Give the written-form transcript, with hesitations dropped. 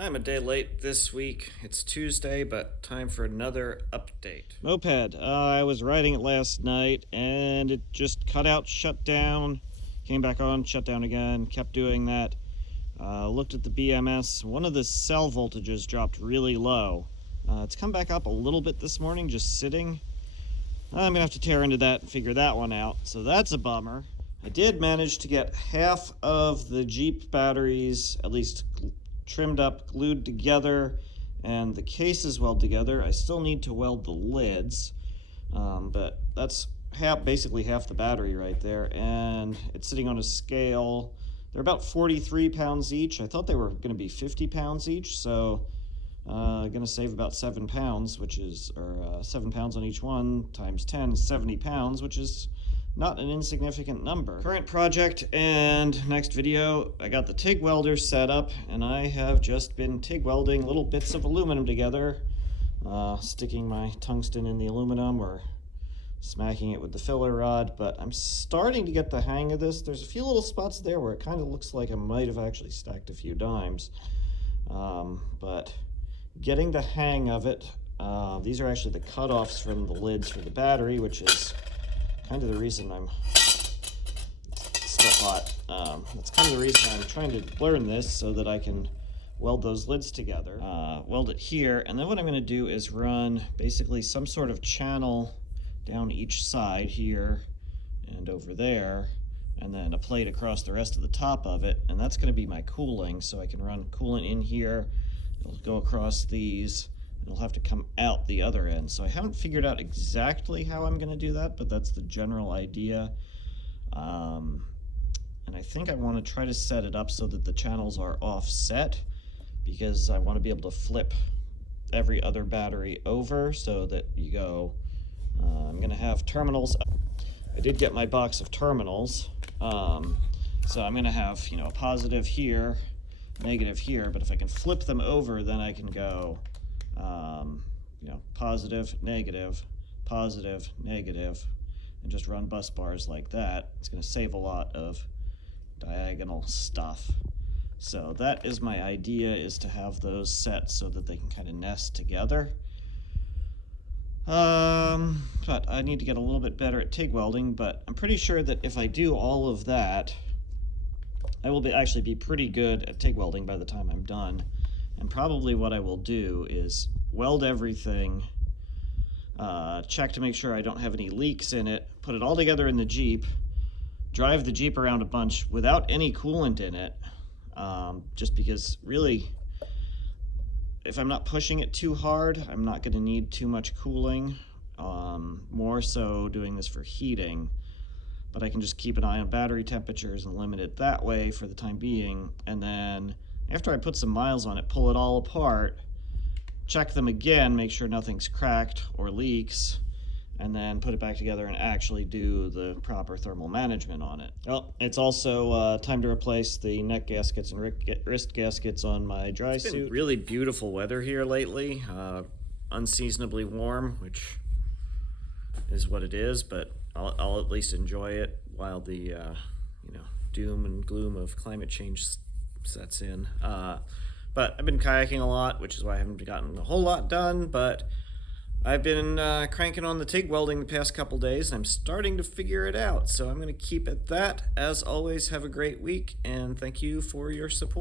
I'm a day late this week. It's Tuesday, but time for another update. Moped. I was riding it last night and it just cut out, shut down, came back on, shut down again, kept doing that. Looked at the BMS. One of the cell voltages dropped really low. It's come back up a little bit this morning, just sitting. I'm gonna have to tear into that and figure that one out. So that's a bummer. I did manage to get half of the Jeep batteries, at least trimmed up, glued together, and the cases weld together. I still need to weld the lids, but that's basically half the battery right there, and it's sitting on a scale. They're about 43 pounds each. I thought they were going to be 50 pounds each, so going to save about 7 pounds, which is, 7 pounds on each one, times 10 is 70 pounds, which is not an insignificant number. Current project and next video, I got the TIG welder set up, and I have just been TIG welding little bits of aluminum together, sticking my tungsten in the aluminum or smacking it with the filler rod, but I'm starting to get the hang of this. There's a few little spots there where it kind of looks like I might have actually stacked a few dimes, but getting the hang of it. These are actually the cutoffs from the lids for the battery, which is kind of the reason it's still hot. That's kind of the reason I'm trying to learn this, so that I can weld those lids together. Weld it here, and then what I'm going to do is run basically some sort of channel down each side here and over there, and then a plate across the rest of the top of it, and that's going to be my cooling. So I can run coolant in here, it'll go across these, it'll have to come out the other end. So I haven't figured out exactly how I'm going to do that, but that's the general idea. And I think I want to try to set it up so that the channels are offset, because I want to be able to flip every other battery over so that you go, I'm going to have terminals. I did get my box of terminals, so I'm going to have, a positive here, negative here, but if I can flip them over, then I can go positive, negative, and just run bus bars like that. It's going to save a lot of diagonal stuff. So that is my idea, is to have those set so that they can kind of nest together. But I need to get a little bit better at TIG welding, but I'm pretty sure that if I do all of that, I will actually be pretty good at TIG welding by the time I'm done. And probably what I will do is weld everything, check to make sure I don't have any leaks in it, put it all together in the Jeep, drive the Jeep around a bunch without any coolant in it, just because really, if I'm not pushing it too hard, I'm not going to need too much cooling, more so doing this for heating. But I can just keep an eye on battery temperatures and limit it that way for the time being, and then after I put some miles on it, pull it all apart, check them again, make sure nothing's cracked or leaks, and then put it back together and actually do the proper thermal management on it. Well, it's also time to replace the neck gaskets and wrist gaskets on my dry suit. It's been really beautiful weather here lately, unseasonably warm, which is what it is, but I'll at least enjoy it while the doom and gloom of climate change sets in. But I've been kayaking a lot, which is why I haven't gotten a whole lot done, but I've been cranking on the TIG welding the past couple days, and I'm starting to figure it out. So I'm going to keep at that. As always, have a great week, and thank you for your support.